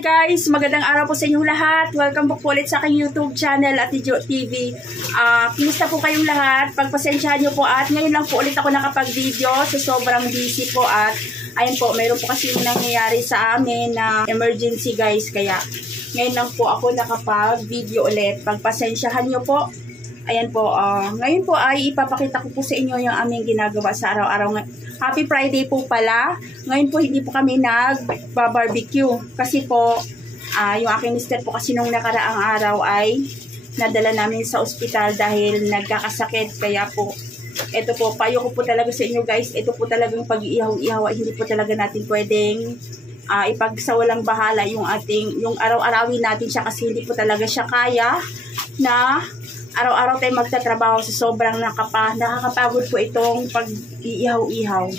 Guys, magandang araw po sa inyong lahat. Welcome po ulit sa aking YouTube channel at Ate Jo TV. Kumusta po kayong lahat? Pagpasensyahan nyo po at ngayon lang po ulit ako nakapag-video sa sobrang busy po at ayun po, mayroon po kasi nangyayari sa amin na emergency guys. Kaya ngayon lang po ako nakapag-video ulit. Pagpasensyahan nyo po. Ayan po, ngayon po ay ipapakita ko po sa inyo yung aming ginagawa sa araw-araw. Happy Friday po pala. Ngayon po hindi po kami nag-barbecue. Kasi po, yung aking mister po kasi nung nakaraang araw ay nadala namin sa ospital dahil nagkakasakit. Kaya po, ito po, payo ko po talaga sa inyo guys. Ito po talagang pag-iihaw-ihaw. Hindi po talaga natin pwedeng ipagsawalang bahala yung araw-arawin natin siya kasi hindi po talaga siya kaya na araw-araw tayo magtatrabaho sa sobrang nakakapagod po itong pag-iihaw-ihaw.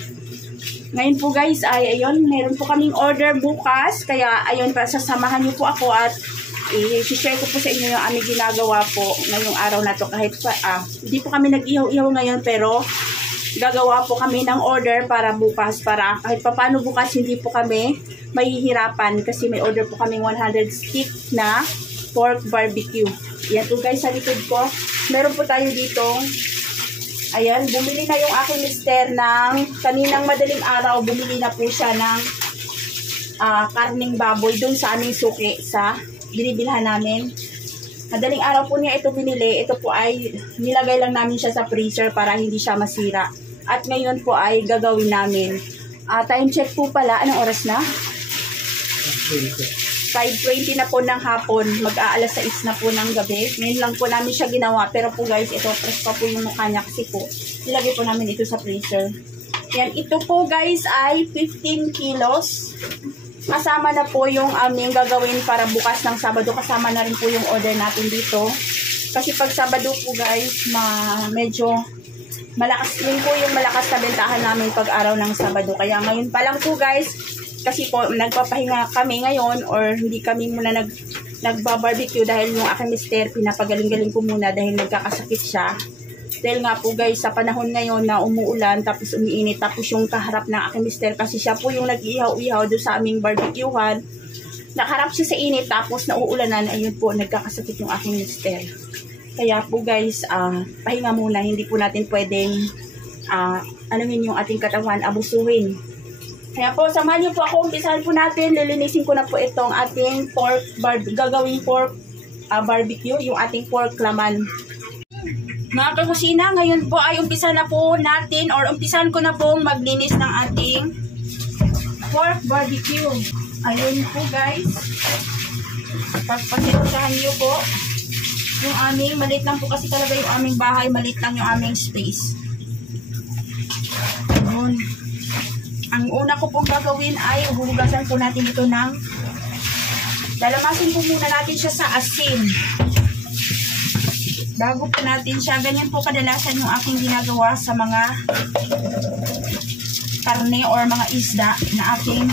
Ngayon po guys ay ayun, meron po kaming order bukas. Kaya ayun, sasamahan niyo po ako at i-share ko po sa inyo yung aming ginagawa po ngayong araw na to. Kahit hindi po kami nag-ihaw-ihaw ngayon pero gagawa po kami ng order para bukas. Para kahit paano bukas hindi po kami mahihirapan kasi may order po kaming 100 stick na pork barbecue. Yan po guys, sa likod ko, meron po tayo dito. Ayan, bumili na yung aking mister ng kaninang madaling araw. Bumili na po siya ng karning baboy dun sa aming suki sa binibilhan namin. Madaling araw po niya ito binili. Ito po ay nilagay lang namin siya sa freezer para hindi siya masira. At ngayon po ay gagawin namin. Time check po pala. Anong oras na? 5:20 na po ng hapon, mag-aalas 6 na po ng gabi. Ngayon lang po namin siya ginawa. Pero po guys, ito fresh pa po yung mukha niya kasi po ilagay po namin ito sa freezer. Yan, ito po guys ay 15 kilos. Kasama na po yung aming gagawin para bukas ng Sabado. Kasama na rin po yung order natin dito. Kasi pag Sabado po guys, medyo malakas din po yung malakas na bentahan namin pag araw ng Sabado. Kaya ngayon pa lang po guys, kasi po nagpapahinga kami ngayon or hindi kami muna nagba-barbecue dahil yung aking mister pinapagaling-galing ko muna dahil nagkakasakit siya. Dahil nga po guys, sa panahon ngayon na umuulan tapos umiinit, tapos yung kaharap ng aking mister kasi siya po yung nag-ihaw-ihaw doon sa aming barbecuehan. Nakaharap siya sa init tapos nauulanan, ayun po nagkakasakit yung aking mister. Kaya po guys, pahinga muna, hindi po natin pwedeng anuhin yung ating katawan, abusuhin. Kaya po, samahan niyo po ako, umpisahan po natin, lilinisin ko na po itong ating gagawing pork barbecue, yung ating pork laman. Mga kakusina, ngayon po ay umpisahan na po natin or umpisahan ko na po maglinis ng ating pork barbecue. Ayun po guys, pagpasensyahan niyo po, yung aming, maliit lang po kasi talaga yung aming bahay, maliit lang yung aming space. Ayun. Ang una ko pong gagawin ay huhugasan po natin ito ng lalamasin po muna natin siya sa asin. Bago po natin siya, ganyan po kadalasan yung aking ginagawa sa mga karne or mga isda na aking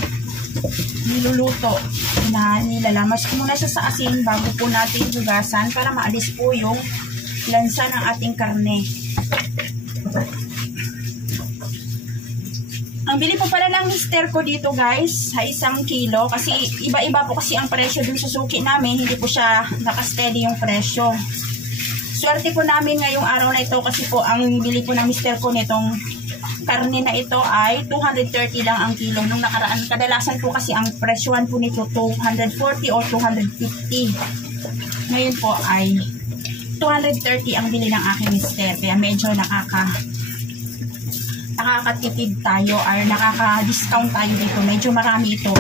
niluluto. Na nilalamas ko muna siya sa asin bago po natin hugasan para maalis po yung lansa ng ating karne. Ang bili po pala ng mister ko dito guys, sa 1 kilo. Kasi iba-iba po kasi ang presyo dun sa suki namin. Hindi po siya nakasteady yung presyo. Swerte po namin ngayong araw na ito kasi po ang bili po ng mister ko nitong karne na ito ay 230 lang ang kilo. Nung nakaraan, kadalasan po kasi ang presyohan po nito 240 o 250. Ngayon po ay 230 ang bili ng aking mister. Kaya medyo nakakatipid tayo or nakaka-discount tayo dito. Medyo marami ito.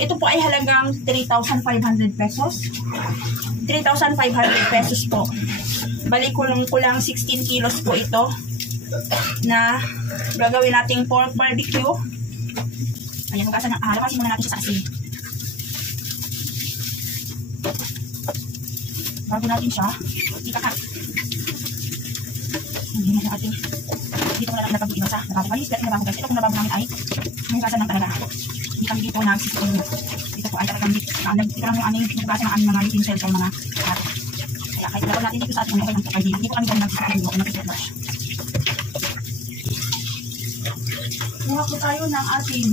Ito po ay halagang 3,500 pesos. 3,500 pesos po. Balik ko lang 16 kilos po ito na gagawin nating pork barbecue. Ayan, lamasin muna natin siya sa asin. Bago natin siya ikakat. Hindi na natin. Dito ko na lang napag-iba sa nababalis. Dahil nabago guys. Ito kung nabago namin ay hugasan lang talaga. Hindi kami dito nagsisipin. Dito po ay talagang ito lang yung aming hugasan ng aming mga utensils o mga plato. Kaya kahit nabago natin dito sa ating okay lang po kayo. Hindi po kami kung nagsisipin o nagsisipin. Muha po tayo ng ating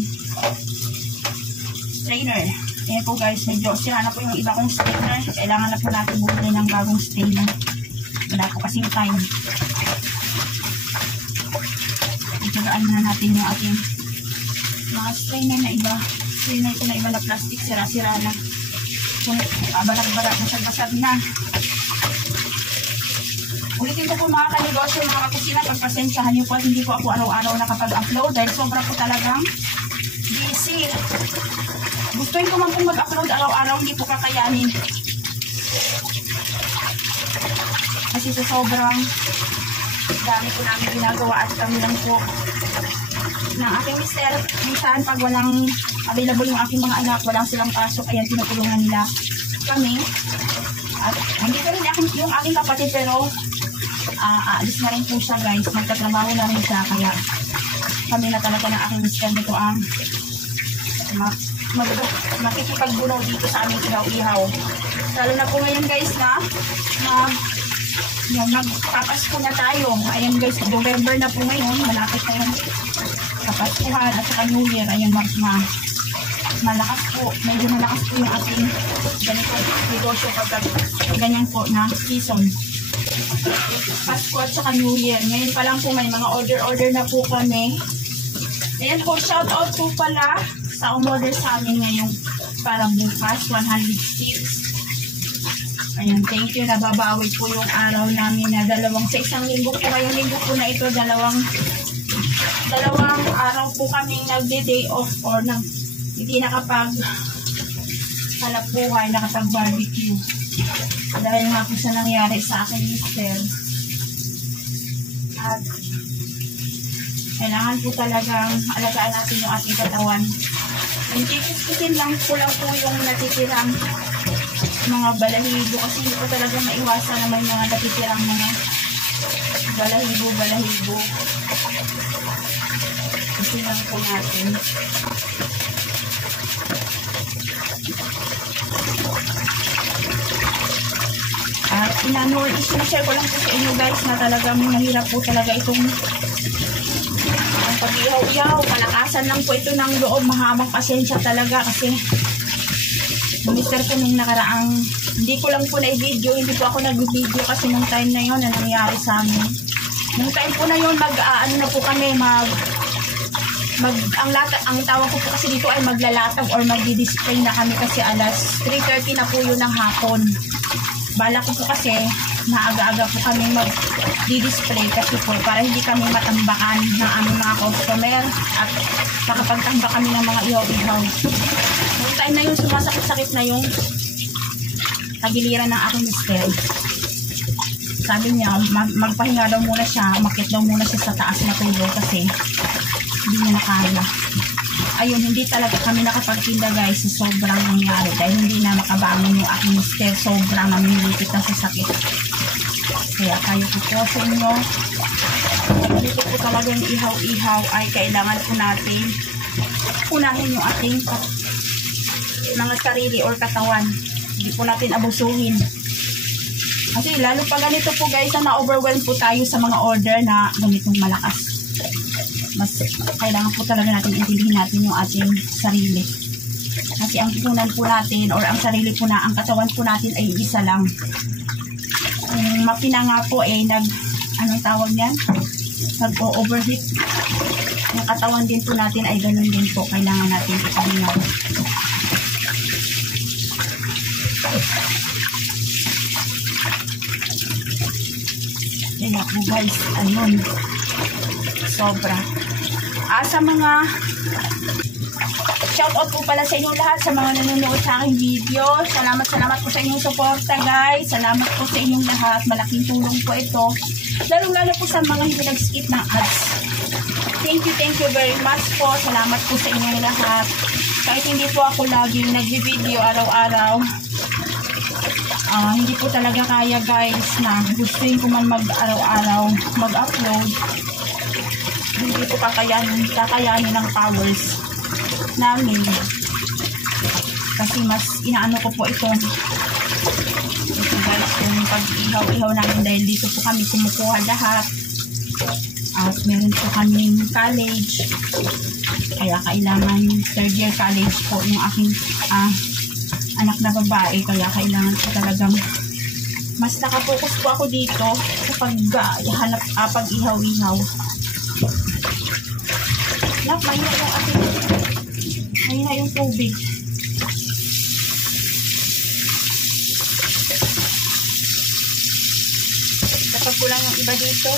strainer. Ayan po guys, medyo sira na po yung iba kong strainer. Kailangan na po natin bumili ng bagong strainer. Wala po kasing time. Itagaan na natin yung ating mga strainer na iba. Strainer ko na iba na plastic, sira-sira na. Kung balag-balag, basag-basag na. Ulitin ko po mga kanegosyo, mga kakusina, pagpasensyahan niyo po at hindi po ako araw-araw nakapag-upload dahil sobra po talagang busy. Gustuin ko man po mag-upload araw-araw, hindi po kakayanin. Kasi sa sobrang dami po namin ginagawa at kami lang po ng aking mister. Minsan pag walang available yung aking mga anak, walang silang pasok, ayan, tinutulungan nila kami. At hindi ko rin yung aking kapatid, pero aalis na rin po siya guys. Magtatrabaho na rin siya, kaya kami na talaga ng aking mister dito ang makikipagbuno dito sa aming ihaw-ihaw. Lalo na po ngayon guys na magpapasko na tayo. Ayan guys, November na po ngayon, malapit na yung kapaskuhan at saka New Year. Ayan, malakas po, medyo malakas po yung ating ganito negosyo pag ganyan po na season. Pasko at saka New Year. Ngayon pa lang po may mga order na po kami. Ayan po, shout out po pala sa umorder sa amin ngayong parang bukas, 106. Ayan, thank you. Nababawi po yung araw namin na sa isang linggo po. Ngayong linggo po na ito, dalawang araw po kami nagde-day off or hindi nakapag hanap buhay, nakapag-barbecue. Dahil nga po sa nangyari sa akin mister. At kailangan po talagang alagaan natin yung ating katawan. Hindi lang po yung natitirang mga balahibo kasi hindi po talaga maiwasan na may mga natitirang mga balahibo. Kasi lang po natin. At isi-share ko lang po sa inyo guys na talagang mahirap po talaga itong ang pag-ihaw-ihaw. Palakasan lang po ito ng loob. Mahamang pasensya talaga kasi mister ko nung nakaraang hindi ko lang po na-video, hindi po ako nag-video kasi nung time na yun na nangyari sa amin. Nung time po na yun ano na po kami ang tawag ko po kasi dito ay maglalatag or magdi-display na kami kasi alas 3:30 na po yun ng hapon. Bala ko po kasi maaga-aga po kami mag-display kasi po para hindi kami matambakan ng aming mga customer at makapagtambak kami ng mga ihaw-ihaw. Noong time na yun, sumasakit-sakit na yung tagiliran ng aking mister. Sabi niya, magpahinga daw muna siya, umakyat daw muna siya sa taas na tulog kasi hindi niya nakaya. Ayun, hindi talaga kami nakapagtinda guys sa sobrang nangyari dahil hindi na makabangon yung aking mister. Sobrang namimilipit na sa sakit. Kaya tayo po sa inyo. Dito po talaga yung ihaw-ihaw ay kailangan po natin unahin yung ating mga sarili or katawan. Hindi po natin abusuhin. Kasi lalo pa ganito po guys na na-overwhelm po tayo sa mga order na ganitong malakas. Mas kailangan po talaga natin intindihin natin yung ating sarili. Kasi ang punan po natin or ang sarili po na, ang katawan po natin ay isa lang. Ang makina nga po anong tawag niyan? Nag-overheat. Yung katawan din po natin ay ganun din po. Kailangan natin ipahinga. Kaya po guys, ayun. Sobra. Sa mga shoutout po pala sa inyo lahat sa mga nanonood sa aking video. Salamat po sa inyong suporta guys. Salamat po sa inyong lahat. Malaking tulong po ito. Lalo po sa mga hindi nag-skip ng ads. Thank you very much po. Salamat po sa inyong lahat. Kahit hindi po ako laging nag-video araw-araw. Hindi po talaga kaya guys na gustuin ko man mag-araw-araw mag-upload. Hindi po kakayanin ng powers namin. Kasi mas inaano ko po ito guys, yung pag-ihaw-ihaw namin dahil dito po kami kumukuha lahat. At meron po kaming college. Kaya kailangan third year college po yung aking anak na babae, kaya kailangan ko talagang mas nakapokus po ako dito sa pag-ihaw-ihaw. Mahina yung ating, mahina yung tubig. Kapag kulang yung iba dito,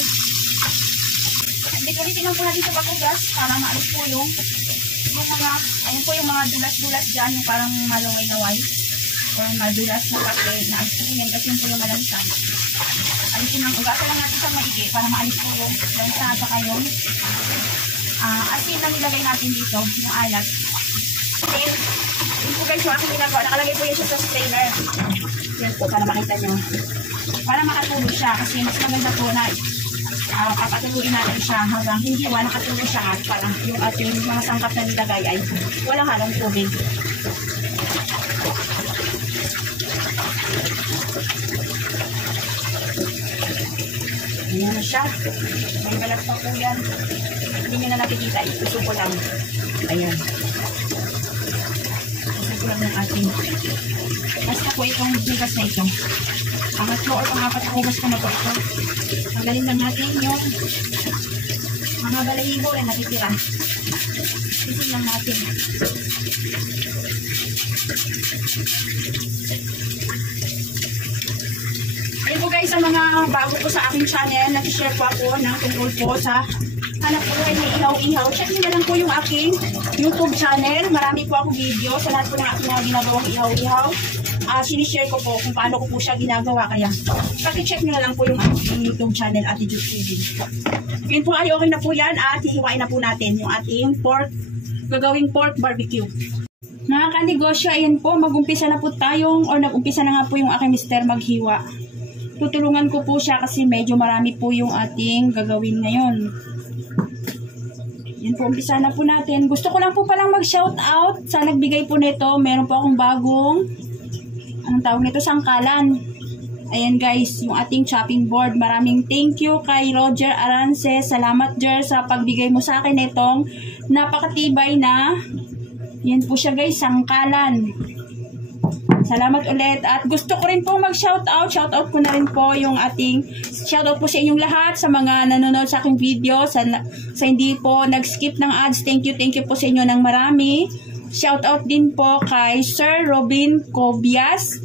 gamitin lang po natin sa bakugas para maalis po yung mga, ayun po yung mga dulas-dulas dyan, yung parang malaway-laway or madulas na kape na alis po yan kasi yun po yung malansan. Alisin lang, ugasan lang natin sa maigi para maalis po yung lansa at saka yung asin na nilagay natin dito, yung alat. Okay, yun po guys yung aking ginagawa, nakalagay po yan siya sa strainer. Yan po para makita nyo, para makatulog siya kasi mas maganda po na papatuloyin natin siya hanggang hindi nakatulog siya at parang yung ating mga sangkap na nilagay ay walang halong tubig. Ayan na siya. May balat pa po yan. Hindi nyo na nakikita. Isusuko lang. Ayan. Isusuko lang ng ating. Basta po itong bigas na ito. Pangatlo or pangapat na hugas ko na po ito. Tanggalin lang natin yung mga balahibo na natitira. Isin lang natin. Ayun po guys, sa mga bago po sa aking channel, nag-share po ako ng tungkol po sa hanap po ay may ihaw-ihaw. Check nyo na lang po yung aking YouTube channel. Marami po akong video sa lahat po ng aking mga ginagawang ihaw-ihaw. Sinishare ko po kung paano ko po siya ginagawa. Kaya, paki-check nyo na lang po yung ating YouTube channel, Attitude TV. Yun po ay okay na po yan at hihiwain na po natin yung ating pork, gagawing pork barbecue. Mga kanegosyo, ayan po, mag-umpisa na po tayong, or nag-umpisa na nga po yung aking mister maghiwa. Tutulungan ko po siya kasi medyo marami po yung ating gagawin ngayon. Yan po, umpisa na po natin. Gusto ko lang po palang mag-shout out sa nagbigay po nito. Meron po akong bagong, anong tawag nito, sangkalan. Ayan guys, yung ating chopping board. Maraming thank you kay Roger Arance. Salamat Jer sa pagbigay mo sa akin itong napakatibay na, yan po siya guys, sangkalan. Salamat ulit. At gusto ko rin po mag-shoutout. Shoutout ko na rin po yung ating, shoutout po sa inyong lahat, sa mga nanonood sa aking video, sa hindi po nag-skip ng ads. Thank you po sa inyo ng marami. Shoutout din po kay Sir Robin Cobias.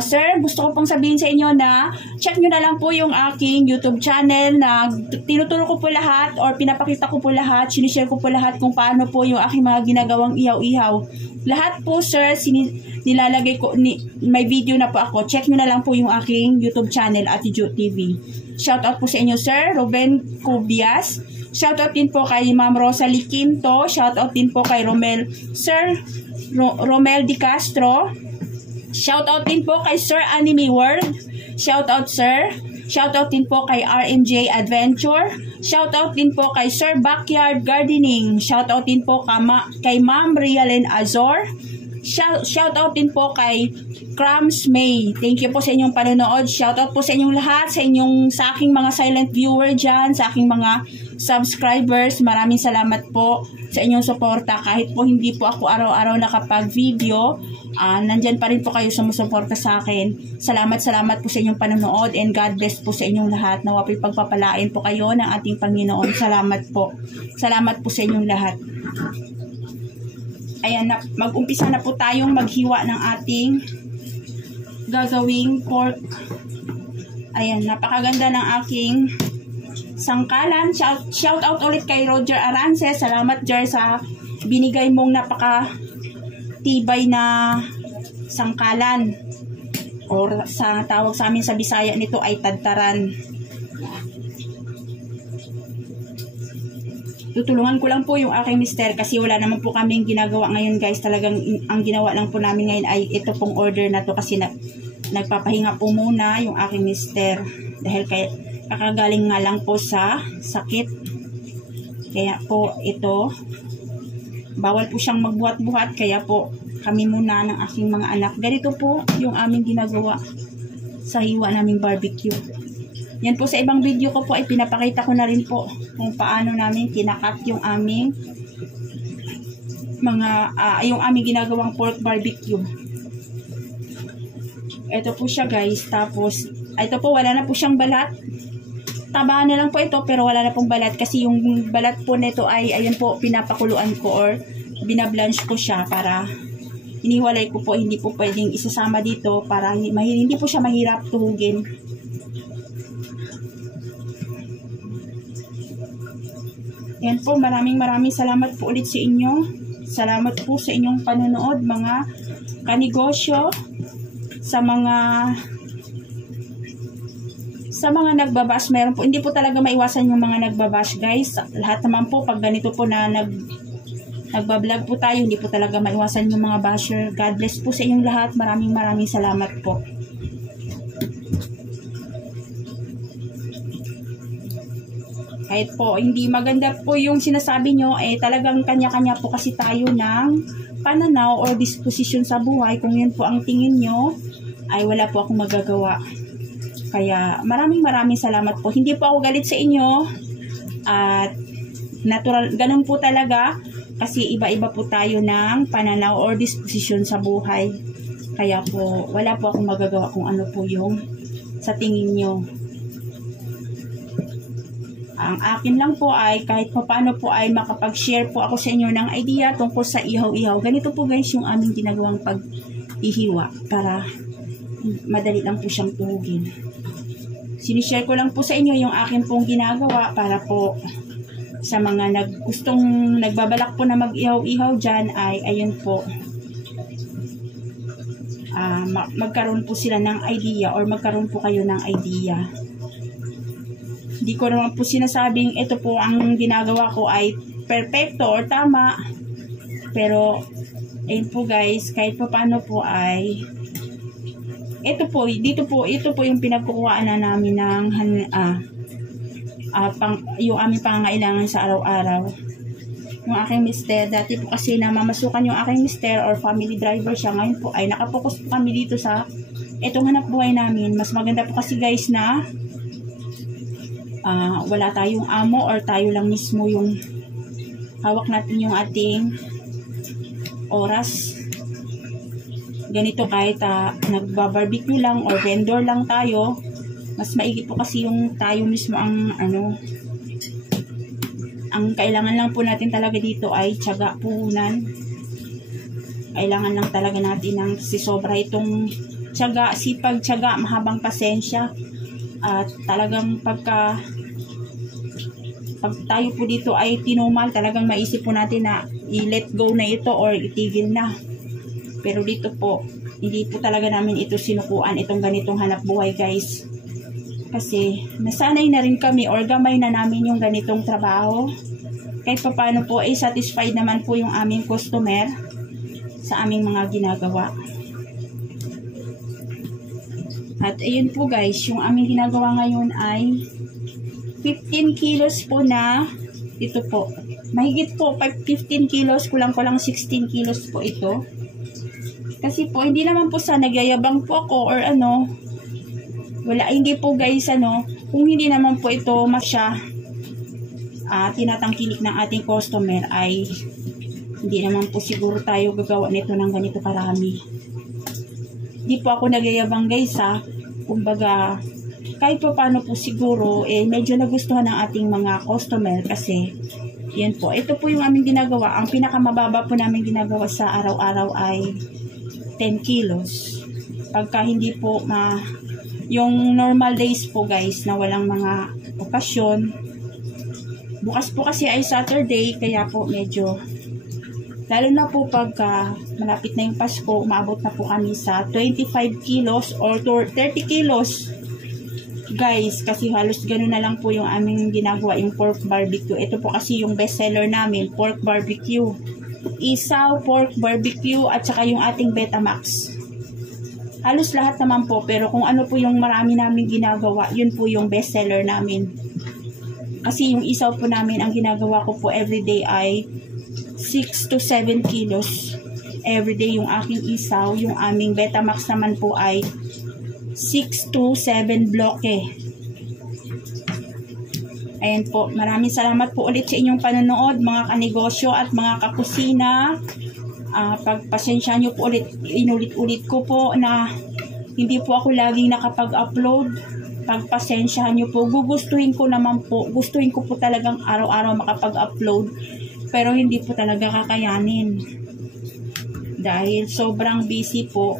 Sir, gusto ko pong sabihin sa inyo na check nyo na lang po yung aking YouTube channel na tinuturo ko po lahat or pinapakita ko po lahat, sinishare ko po lahat kung paano po yung aking mga ginagawang ihaw-ihaw. Lahat po sir, nilalagay ko, may video na po ako. Check nyo na lang po yung aking YouTube channel, Attitude TV. Shoutout po sa inyo sir, Ruben Cubias. Shoutout din po kay Ma'am Rosalie Quinto. Shoutout din po kay Romel Di Castro. Shoutout din po kay Sir Anime World. Shoutout sir. Shoutout din po kay RMJ Adventure. Shoutout din po kay Sir Backyard Gardening. Shoutout din po kay Ma'am Rialen Azor. Shoutout din po kay Crams May. Thank you po sa inyong panonood. Shoutout po sa inyong lahat, sa aking mga silent viewer dyan, sa aking mga subscribers. Maraming salamat po sa inyong suporta. Kahit po hindi po ako araw-araw nakapag-video, nandyan pa rin po kayo sumusuporta sa akin. Salamat po sa inyong panonood and God bless po sa inyong lahat. Nawa'y pagpapalain po kayo ng ating Panginoon. Salamat po. Salamat po sa inyong lahat. Ayan, mag-umpisa na po tayong maghiwa ng ating gagawing pork. Ayan, napakaganda ng aking sangkalan. Shout out ulit kay Roger Arance. Salamat Jer sa binigay mong napaka-tibay na sangkalan. Or sa tawag sa amin sa Bisaya nito ay tadtaran. Tutulungan ko lang po yung aking mister kasi wala naman po kaming ginagawa ngayon guys. Talagang ang ginawa lang po namin ngayon ay ito pong order na to kasi nagpapahinga po muna yung aking mister. Dahil kakagaling nga lang po sa sakit. Kaya po ito, bawal po siyang magbuhat-buhat. Kaya po kami muna ng aking mga anak. Ganito po yung aming ginagawa sa hiwa naming barbecue. Yan po sa ibang video ko po ay pinapakita ko na rin po kung paano namin kinakat yung aming yung aming ginagawang pork barbecue. Ito po siya guys. Tapos, ito po wala na po siyang balat. Taba na lang po ito pero wala na pong balat kasi yung balat po nito ay ayun po pinapakuluan ko or binablanch ko siya para iniwalay ko po, hindi po pwedeng isasama dito para hindi po siya mahirap tuhugin. Yan po, maraming salamat po ulit sa inyo. Salamat po sa inyong panonood mga kanegosyo, sa mga nagbabash. Meron po, hindi po talaga maiwasan yung mga nagbabash guys. Lahat naman po pag ganito po na nagbablog po tayo, hindi po talaga maiwasan yung mga basher. God bless po sa inyong lahat. Maraming salamat po. Kahit po hindi maganda po yung sinasabi nyo, talagang kanya-kanya po kasi tayo ng pananaw or disposition sa buhay. Kung yun po ang tingin nyo, ay wala po akong magagawa. Kaya maraming salamat po. Hindi po ako galit sa inyo. At natural, ganun po talaga. Kasi iba-iba po tayo ng pananaw or disposition sa buhay. Kaya po, wala po akong magagawa kung ano po yung sa tingin nyo. Ang akin lang po ay kahit paano po ay makapag-share po ako sa inyo ng idea tungkol sa ihaw-ihaw. Ganito po guys yung aming ginagawang pag-ihiwa para madali lang po siyang tuhugin. Sinishare ko lang po sa inyo yung akin pong ginagawa para po sa mga nagbabalak po na mag-ihaw-ihaw dyan ay ayun po magkaroon po sila ng idea or magkaroon po kayo ng idea. Hindi ko naman po sinasabing ito po ang ginagawa ko ay perfecto or tama. Pero, ayun po guys, kahit pa paano po ay ito po yung pinagkukuhaan na namin ng yung aming pangangailangan sa araw-araw. Yung aking mister, dati po kasi namamasukan yung aking mister or family driver siya. Ngayon po ay nakapokus po kami dito sa itong hanap buhay namin. Mas maganda po kasi guys na wala tayong amo or tayo lang mismo yung hawak natin yung ating oras. Ganito kahit nagbabarbecue lang or vendor lang tayo, mas maigi po kasi yung tayo mismo ang kailangan lang po natin talaga dito ay tiyaga, puhunan. Kailangan lang talaga natin ng sobra itong tiyaga, sipag, tiyaga, mahabang pasensya. At talagang pag tayo po dito ay tinumal, talagang maisip po natin na i-let go na ito or itigil na. Pero dito po, hindi po talaga namin ito sinukuan, itong ganitong hanap buhay guys. Kasi nasanay na rin kami or gamay na namin yung ganitong trabaho. Kahit pa paano po ay satisfied naman po yung aming customer sa aming mga ginagawa. At ayun po guys, yung aming ginagawa ngayon ay 15 kilos po na ito po. Mahigit po 15 kilos, kulang-kulang 16 kilos po ito. Kasi po hindi naman po sa nagyayabang po ako or wala, hindi po guys kung hindi naman po ito masya tinatangkilik ng ating customer ay hindi naman po siguro tayo gagawa nito ng ganito karami. Hindi po ako nagyayabang guys kumbaga kahit pa paano po siguro medyo nagustuhan ng ating mga customer kasi yan po, ito po yung aming ginagawa. Ang pinakamababa po namin ginagawa sa araw-araw ay 10 kilos. Pagka hindi po yung normal days po guys na walang mga okasyon, bukas po kasi ay Saturday, kaya po medyo lalo na po pagka malapit na yung Pasko, umabot na po kami sa 25 kilos or 30 kilos guys, kasi halos gano'n na lang po yung aming ginagawa, yung pork barbecue. Ito po kasi yung best seller namin, pork barbecue, isaw, pork barbecue, at saka yung ating Betamax. Halos lahat naman po, pero kung ano po yung marami namin ginagawa, yun po yung best seller namin. Kasi yung isaw po namin, ang ginagawa ko po everyday ay 6 to 7 kilos. Everyday yung aking isaw. Yung aming Betamax naman po ay 6 to 7 bloke. Ayan po, maraming salamat po ulit sa inyong panonood, mga kanegosyo at mga kakusina. Pagpasensya nyo po ulit, inulit-ulit ko po na hindi po ako laging nakapag-upload. Pagpasensyahan nyo po, gugustuhin ko naman po, gustuhin ko po talagang araw-araw makapag-upload, pero hindi po talaga kakayanin. Dahil sobrang busy po.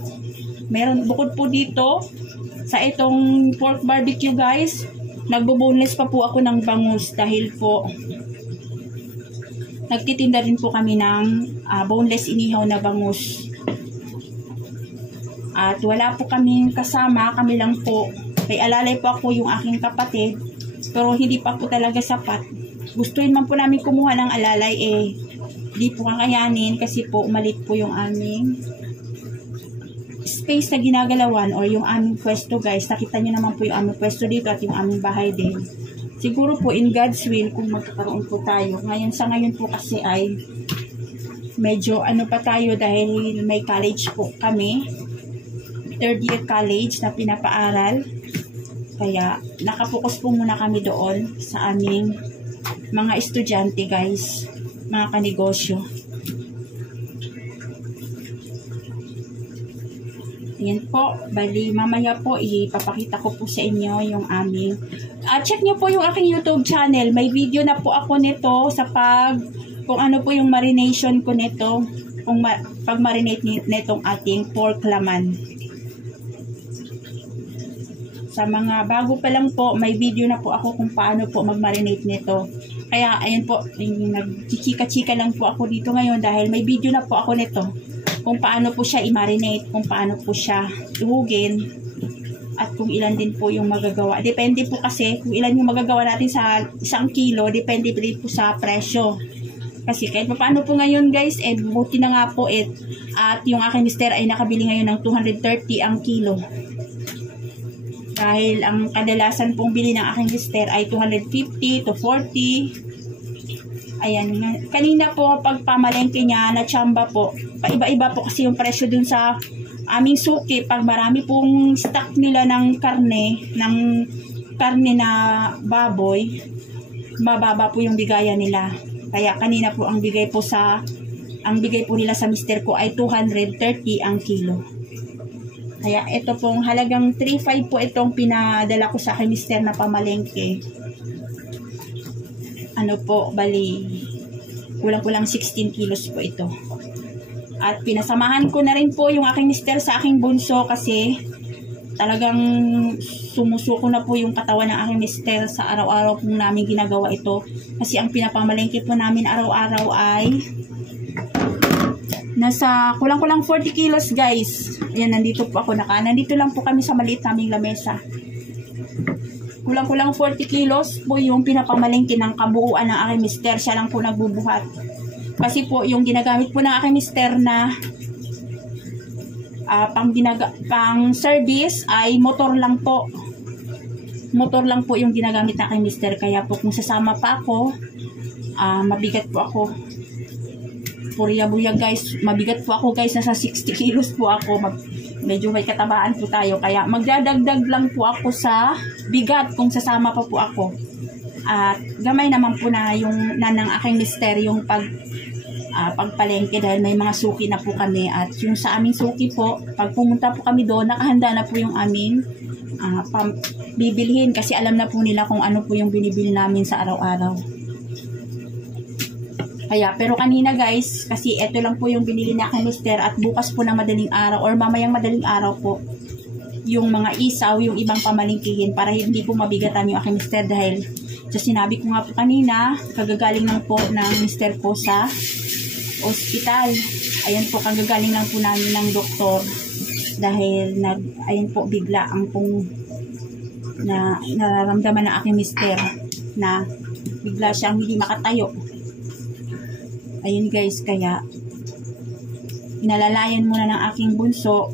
Meron, bukod po dito, sa itong pork barbecue guys, nagbo-boneless pa po ako ng bangus dahil po nagtitinda rin po kami ng boneless inihaw na bangus. At wala po kaming kasama, kami lang po. May alalay po ako yung aking kapatid, pero hindi pa po talaga sapat. Gustuin man po namin kumuha ng alalay, hindi po kakayanin kasi po umalit po yung aming space na ginagalawan or yung aming pwesto guys. Nakita nyo naman po yung aming pwesto dito at yung aming bahay din. Siguro po in God's will kung magkakaroon po tayo. Sa ngayon po kasi ay medyo pa tayo dahil may college po kami. 3rd year college na pinapaaral. Kaya nakapokus po muna kami doon sa aming mga estudyante guys. Mga kanegosyo. Ayan po, bali mamaya po ipapakita ko po sa inyo yung aming check nyo po yung aking YouTube channel. May video na po ako nito sa kung ano po yung marination ko nito, kung pag-marinate nitong ating pork laman. Sa mga bago pa lang po, may video na po ako kung paano po mag-marinate nito. Kaya ayan po, nagchika-chika lang po ako dito ngayon dahil may video na po ako nito kung paano po siya i-marinate, kung paano po siya tuhugin, at kung ilan din po yung magagawa. Depende po kasi kung ilan yung magagawa natin sa 1 kilo, depende din po sa presyo. Kasi kahit paano po ngayon guys, buti na nga po at yung aking mister ay nakabili ngayon ng 230 ang kilo. Dahil ang kadalasan pong bili ng aking mister ay 250 to 40. Ayan, kanina po pagpamalengke niya na tsamba po, paiba-iba po kasi yung presyo dun sa aming suki. Pag marami pong stock nila ng karne na baboy, mababa po yung bigayan nila. Kaya kanina po ang bigay po nila sa mister ko ay 230 ang kilo. Kaya ito pong halagang 3.5 po itong pinadala ko sa aking mister na pamalengke. Bali, kulang-kulang 16 kilos po ito. At pinasamahan ko na rin po yung aking mister sa aking bunso kasi talagang sumusuko na po yung katawan ng aking mister sa araw-araw pong namin ginagawa ito. Kasi ang pinapamalengke po namin araw-araw ay nasa kulang-kulang 40 kilos guys. Ayan, nandito po ako nandito lang po kami sa maliit naming lamesa. Kulang-kulang 40 kilos po yung pinapamalengke ng kabuuan ng aking mister. Siya lang po nagbubuhat. Kasi po yung ginagamit po ng aking mister na pang service ay motor lang po. Motor lang po yung ginagamit ng aking mister. Kaya po kung sasama pa ako, mabigat po ako. Puriya-buya guys, mabigat po ako guys. Nasa 60 kilos po ako. Medyo may katabaan po tayo. Kaya magdadagdag lang po ako sa bigat kung sasama pa po ako. At gamay naman po na yung ng aking mister yung pagpalengke dahil may mga suki na po kami. At yung sa aming suki po, pag pumunta po kami doon, nakahanda na po yung aming bibilhin kasi alam na po nila kung ano po yung binibili namin sa araw-araw. Pero kanina guys, kasi ito lang po yung binili na aking mister at bukas po na madaling araw or mamayang madaling araw po yung mga isaw, yung ibang pamalingkihin para hindi po mabigatan yung aking mister dahil sa sinabi ko nga po kanina, kagagaling lang po ng mister ko sa ospital. Ayan po, kagagaling lang po namin ng doktor dahil ayan po bigla ang pong nararamdaman ng aking mister na bigla siyang hindi makatayo. Ayun guys, kaya inalalayan muna ng aking bunso.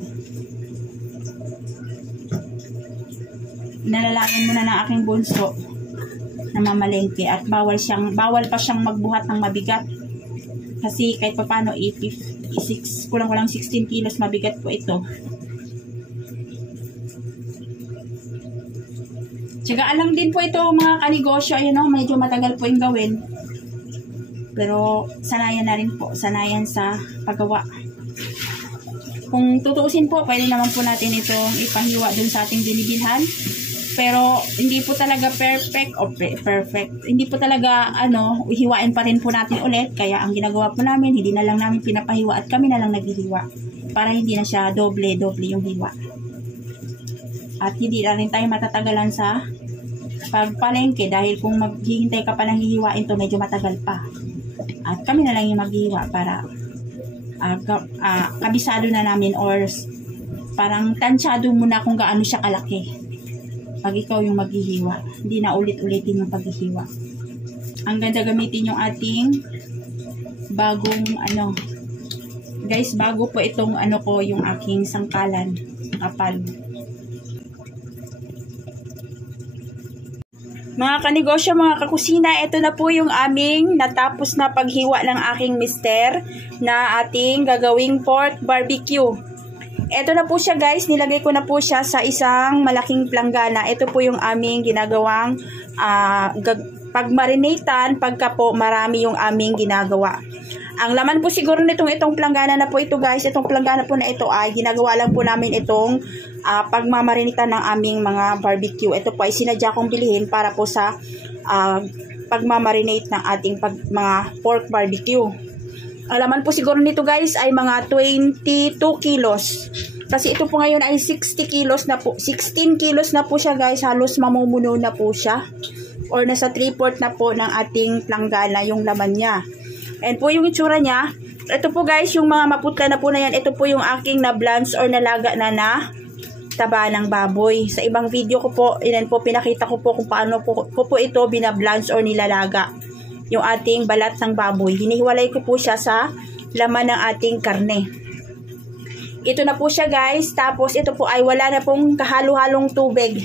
Inalalayan muna ng aking bunso na mamalengke at bawal pa siyang magbuhat ng mabigat. Kasi kahit pa paano kulang-kulang 16 kilos mabigat po ito. Tiyagaan lang din po ito mga kanegosyo. Ayan o, medyo matagal po yung gawin. Pero sanayan na rin po. Sanayan sa paggawa. Kung tutuusin po, pwede naman po natin itong ipahiwa dun sa ating binibilhan. Pero hindi po talaga perfect o perfect. Hindi po talaga hiwain pa rin po natin ulit. Kaya ang ginagawa po namin, hindi na lang namin pinapahiwa at kami na lang naghihiwa. Para hindi na siya doble-doble yung hiwa. At hindi na rin tayo matatagalan sa pagpalengke dahil kung maghihintay ka pa ng hihiwain to medyo matagal pa. At kami na lang yung maghihiwa para kabisado na namin or parang tansyado mo na kung gaano siya kalaki pag ikaw yung maghihiwa. Hindi na ulit-ulitin yung paghihiwa. Ang ganda gamitin yung ating bagong guys, bago po itong yung aking sangkalan kapal. Mga kanegosyo, mga kakusina, ito na po yung aming natapos na paghiwa ng aking mister na ating gagawing pork barbecue. Ito na po siya guys, nilagay ko na po siya sa isang malaking planggana. Ito po yung aming ginagawang pagmarinatan pagka po marami yung aming ginagawa. Ang laman po siguro itong planggana na po ito guys, itong planggana po na ito ay ginagawa lang po namin itong pagmamarinita ng aming mga barbecue. Ito po ay sinadya kong bilhin para po sa pagmamarinate ng ating mga pork barbecue. Ang laman po siguro nito guys ay mga 22 kilos. Kasi ito po ngayon ay 60 kilos na po. 16 kilos na po siya guys, halos mamumuno na po siya. Or nasa 3/4 na po ng ating planggana yung laman niya. And po yung itsura niya. Ito po guys, yung mga maputla na po na yan, ito po yung aking na-blanch or nalaga na taba ng baboy. Sa ibang video ko po, ilan po pinakita ko po kung paano po ito binablanch or nilalaga. Yung ating balat ng baboy. Hinihiwalay ko po siya sa laman ng ating karne. Ito na po siya guys. Tapos ito po ay wala na pong kahalo-halong tubig.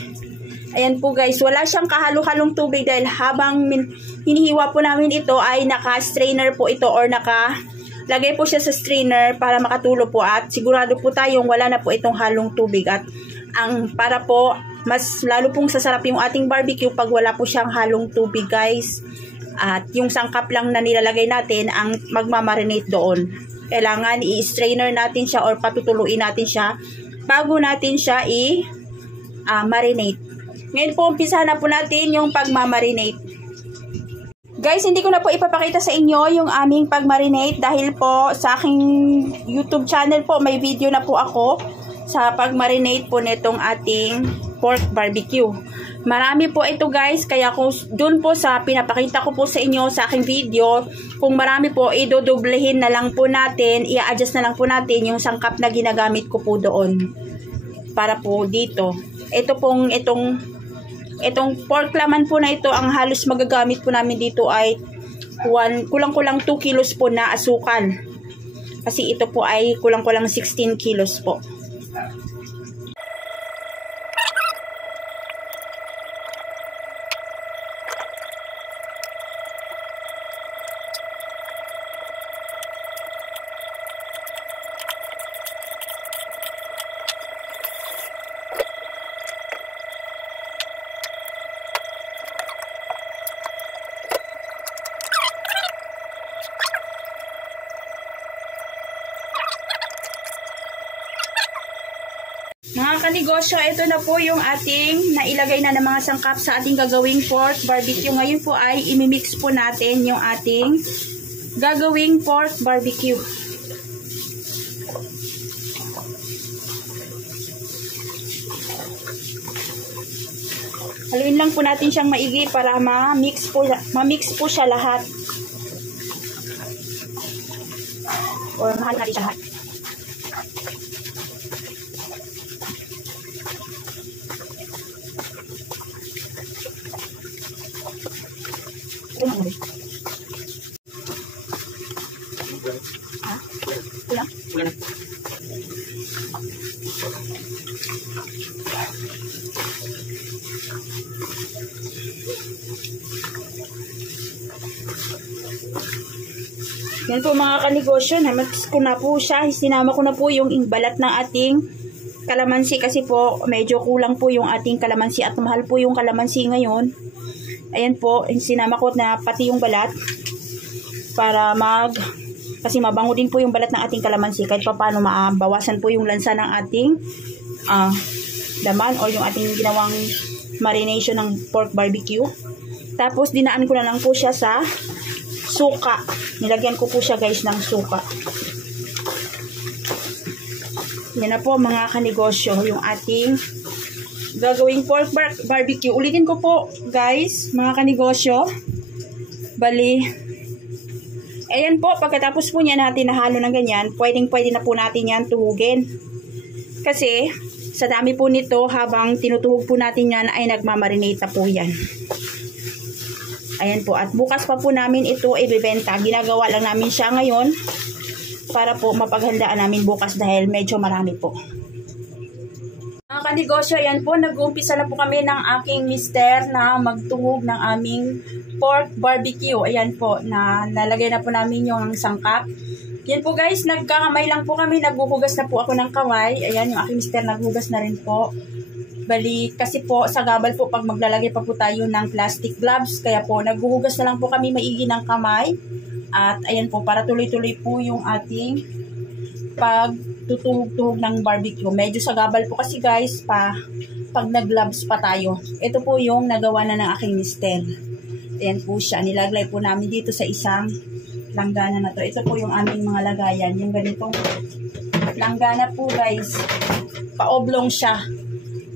Ayan po guys, wala siyang kahalo-halong tubig dahil habang hinihiwa po namin ito ay naka-strainer po ito or lagay po siya sa strainer para makatulo po at sigurado po tayong wala na po itong halong tubig at para po mas lalo pong sasarap yung ating barbecue pag wala po siyang halong tubig guys. At yung sangkap lang na nilalagay natin ang magmamarinate doon. Kailangan i-strainer natin siya or papituluin natin siya bago natin siya i-marinate. Ngayon po, umpisa na po natin yung pagmamarinate. Guys, hindi ko na po ipapakita sa inyo yung aming pagmarinate dahil po sa aking YouTube channel po, may video na po ako sa pagmarinate po nitong ating pork barbecue. Marami po ito guys, kaya kung dun po sa pinapakita ko po sa inyo sa aking video, kung marami po, idodoblehin na lang po natin, i-adjust na lang po natin yung sangkap na ginagamit ko po doon. Para po dito. Itong pork laman po na ito, ang halos magagamit po namin dito ay kulang-kulang 2 kilos po na asukal. Kasi ito po ay kulang-kulang 16 kilos po. Mga kanegosyo, ito na po yung ating nailagay na ng mga sangkap sa ating gagawing pork barbecue. Ngayon po ay imimix po natin yung ating gagawing pork barbecue. Haluin lang po natin siyang maigi para ma-mix po siya lahat. Or mahal natin siya lahat. Ha? Kulang? Kulang. Yan po mga kanegosyo, namix ko na po siya. Sinama ko na po yung balat ng ating kalamansi kasi po medyo kulang po yung ating kalamansi at mahal po yung kalamansi ngayon. Ayan po, sinama ko na pati yung balat para kasi mabango din po yung balat ng ating kalamansi kahit pa paano mabawasan po yung lansa ng ating laman o yung ating ginawang marination ng pork barbecue. Tapos dinaan ko na lang po siya sa suka. Nilagyan ko po siya guys ng suka. Yan na po mga kanegosyo yung ating gagawing pork barbecue. Ulitin ko po guys mga kanegosyo. Bali, ayan po, pagkatapos po niya natin nahalo ng ganyan, pwede na po natin yan tuhugin. Kasi sa dami po nito, habang tinutuhog po natin yan ay nagmamarinate na po yan. Ayan po, at bukas pa po namin ito ibebenta. Ginagawa lang namin siya ngayon para po mapaghandaan namin bukas dahil medyo marami po. Mga kanegosyo, ayan po, nag-uumpisa na po kami ng aking mister na magtuhog ng aming pork barbecue. Ayan po, nalagay na po namin yung sangkap. Yan po guys, nagkakamay lang po kami, naghuhugas na po ako ng kamay. Ayan, yung aking mister naghugas na rin po. Bali, kasi po sa gabal po pag maglalagay pa po tayo ng plastic gloves, kaya po naghuhugas na lang po kami maigi ng kamay. At ayan po, para tuloy-tuloy po yung ating pagtutuhog-tuhog ng barbecue. Medyo sa gabal po kasi guys, pag nag-gloves pa tayo. Ito po yung nagawa na ng aking mister. Ayan po siya, nilagay po namin dito sa isang langgana na to. Ito po yung aming mga lagayan. Yung ganitong langgana po guys, pa-oblong siya.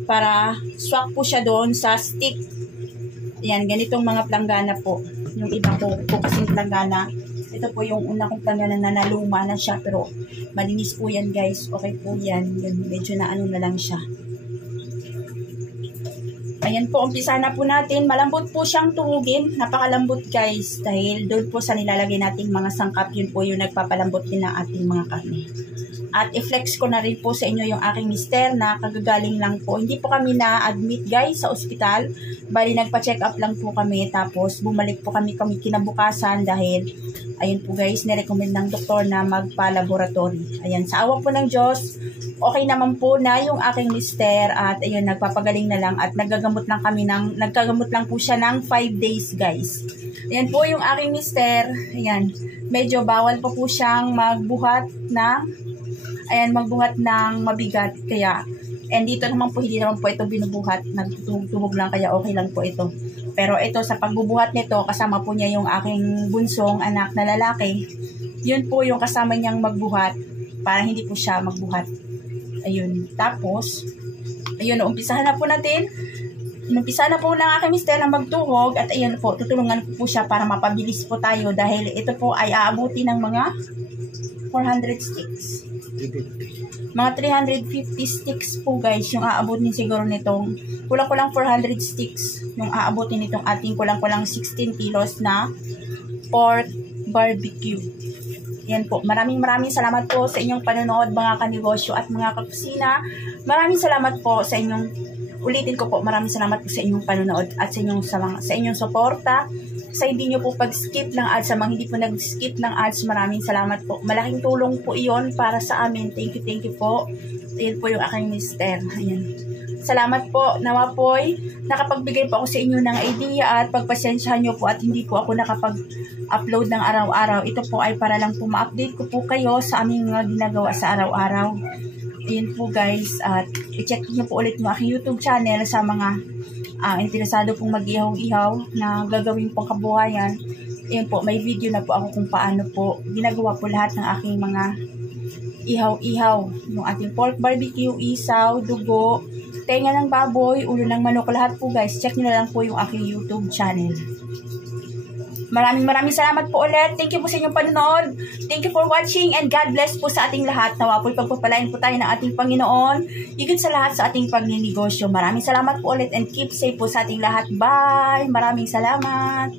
Para swak po siya doon sa stick. Ayan, ganitong mga planggana po. Yung iba po kasing planggana. Ito po yung una kong planggana na naluma na siya. Pero malinis po yan guys. Okay po yan. Yun, medyo na ano na lang siya. Ayan po, umpisa na po natin. Malambot po siyang tuhugin. Napakalambot guys. Dahil doon po sa nilalagay nating mga sangkap, yun po yung nagpapalambot din ng ating mga karne. At i-flex ko na rin po sa inyo yung aking mister na kagagaling lang po. Hindi po kami na-admit guys sa ospital. Bali nagpa-check up lang po kami. Tapos bumalik po kami kinabukasan dahil ayun po guys, nirecommend ng doktor na magpa-laboratory. Ayan, sa awa po ng Diyos, okay naman po na yung aking mister at ayun, nagpapagaling na lang at naggagamot lang po siya ng 5 days guys. Ayan po yung aking mister. Ayan, medyo bawal po siyang magbuhat ng mabigat, kaya and dito naman po hindi naman po ito binubuhat, nagtuhog lang, kaya okay lang po ito. Pero ito sa pagbubuhat nito, kasama po niya yung aking bunsong anak na lalaki. Yun po yung kasama niyang magbuhat para hindi po siya magbuhat. Ayun, tapos ayun, umpisahan na po natin. Umpisa na po ng aking mister na magtuhog at ayun po, tutulungan ko po siya para mapabilis po tayo dahil ito po ay aabuti ng mga 400 sticks. Mga 350 sticks po guys yung aabutin siguro nitong kulang-kulang 400 sticks yung aabutin nitong ating kulang-kulang 16 kilos na pork barbecue. Yan po. Maraming salamat po sa inyong panonood mga kanegosyo at mga kakusina. Maraming salamat po sa inyong, ulitin ko po, maraming salamat po sa inyong panonood at sa inyong suporta. Sa hindi nyo po pag-skip ng ads, sa mga hindi po nag-skip ng ads, maraming salamat po. Malaking tulong po iyon para sa amin. Thank you po. Ayan po yung aking mister. Ayan. Salamat po. Nawa po'y nakapagbigay po ako sa inyo ng idea at pagpasensyahan nyo po at hindi po ako nakapag-upload ng araw-araw. Ito po ay para lang po ma-update ko po kayo sa aming mga ginagawa sa araw-araw. Ayan po guys. At i-check nyo po ulit yung aking YouTube channel sa mga interesado pong mag-ihaw-ihaw na gagawin pong kabuhayan. Ayan po, may video na po ako kung paano po ginagawa po lahat ng aking mga ihaw-ihaw. Yung ating pork barbecue, isaw, dugo, tenga ng baboy, ulo ng manok, lahat po guys. Check nyo na lang po yung aking YouTube channel. Maraming salamat po ulit. Thank you po sa inyong panonood. Thank you for watching and God bless po sa ating lahat. Nawa po'y pagpapalain po tayo ng ating Panginoon. Higit sa lahat sa ating pagninegosyo. Maraming salamat po ulit and keep safe po sa ating lahat. Bye! Maraming salamat.